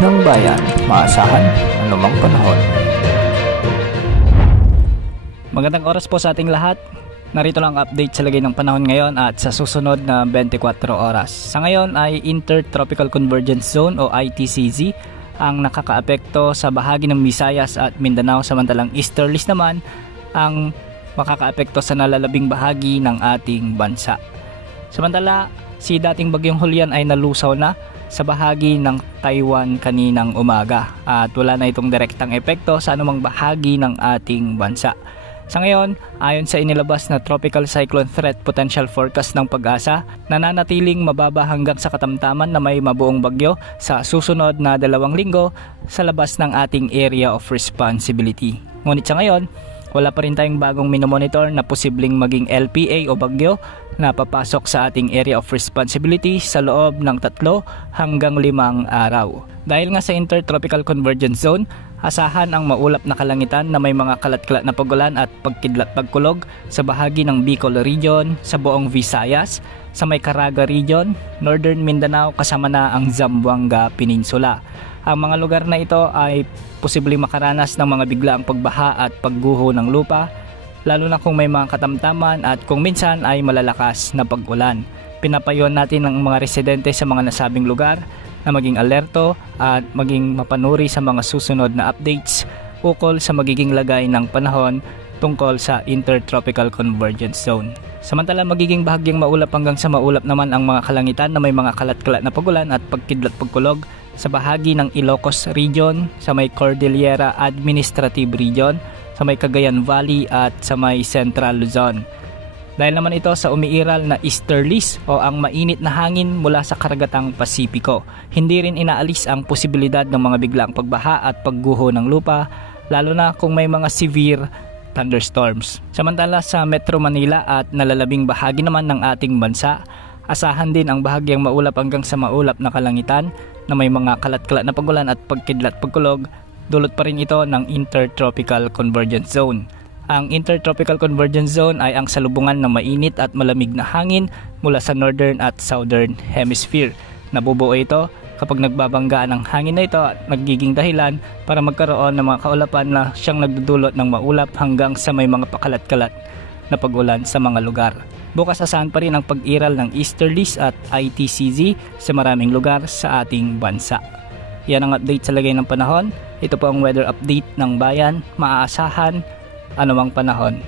ng bayan, maasahan anumang panahon. Magandang oras po sa ating lahat. Narito lang update sa lagay ng panahon ngayon at sa susunod na 24 oras. Sa ngayon ay Intertropical Convergence Zone o ITCZ ang nakakaapekto sa bahagi ng Visayas at Mindanao, samantalang easterlies naman ang makakaapekto sa nalalabing bahagi ng ating bansa. Samantala, si dating bagyong Julian ay nalusaw na sa bahagi ng Taiwan kaninang umaga at wala na itong direktang epekto sa anumang bahagi ng ating bansa. Sa ngayon, ayon sa inilabas na Tropical Cyclone Threat Potential Forecast ng Pag-asa, nananatiling mababa hanggang sa katamtaman na may mabuong bagyo sa susunod na 2 linggo sa labas ng ating area of responsibility. Ngunit sa ngayon, wala pa rin tayong bagong minomonitor na posibleng maging LPA o bagyo na papasok sa ating area of responsibility sa loob ng 3 hanggang 5 araw. Dahil nga sa Intertropical Convergence Zone, asahan ang maulap na kalangitan na may mga kalat-kalat na pagulan at pagkidlat-pagkulog sa bahagi ng Bicol Region, sa buong Visayas, sa may Caraga Region, Northern Mindanao kasama na ang Zamboanga Peninsula. Ang mga lugar na ito ay posibleng makaranas ng mga biglaang pagbaha at pagguho ng lupa, lalo na kung may mga katamtaman at kung minsan ay malalakas na pag-ulan. Pinapayon natin ang mga residente sa mga nasabing lugar na maging alerto at maging mapanuri sa mga susunod na updates ukol sa magiging lagay ng panahon tungkol sa Intertropical Convergence Zone. Samantala, magiging bahagyang maulap hanggang sa maulap naman ang mga kalangitan na may mga kalat-kalat na pagulan at pagkidlat-pagkulog sa bahagi ng Ilocos Region, sa may Cordillera Administrative Region, sa may Cagayan Valley at sa may Central Luzon. Dahil naman ito sa umiiral na easterlies o ang mainit na hangin mula sa karagatang Pasipiko, hindi rin inaalis ang posibilidad ng mga biglaang pagbaha at pagguho ng lupa, lalo na kung may mga severe thunderstorms. Samantala sa Metro Manila at nalalabing bahagi naman ng ating bansa, asahan din ang bahagyang maulap hanggang sa maulap na kalangitan na may mga kalat-kalat na pagulan at pagkidlat-pagkulog, dulot pa rin ito ng Intertropical Convergence Zone. Ang Intertropical Convergence Zone ay ang salubungan ng mainit at malamig na hangin mula sa Northern at Southern Hemisphere. Nabubuo ito kapag nagbabanggaan ang hangin na ito at nagiging dahilan para magkaroon ng mga kaulapan na siyang nagdudulot ng maulap hanggang sa may mga pakalat-kalat na pag-ulan sa mga lugar. Bukas asahan pa rin ang pag-iral ng easterlies at ITCZ sa maraming lugar sa ating bansa. Yan ang update sa lagay ng panahon. Ito po ang weather update ng bayan, maaasahan anumang panahon.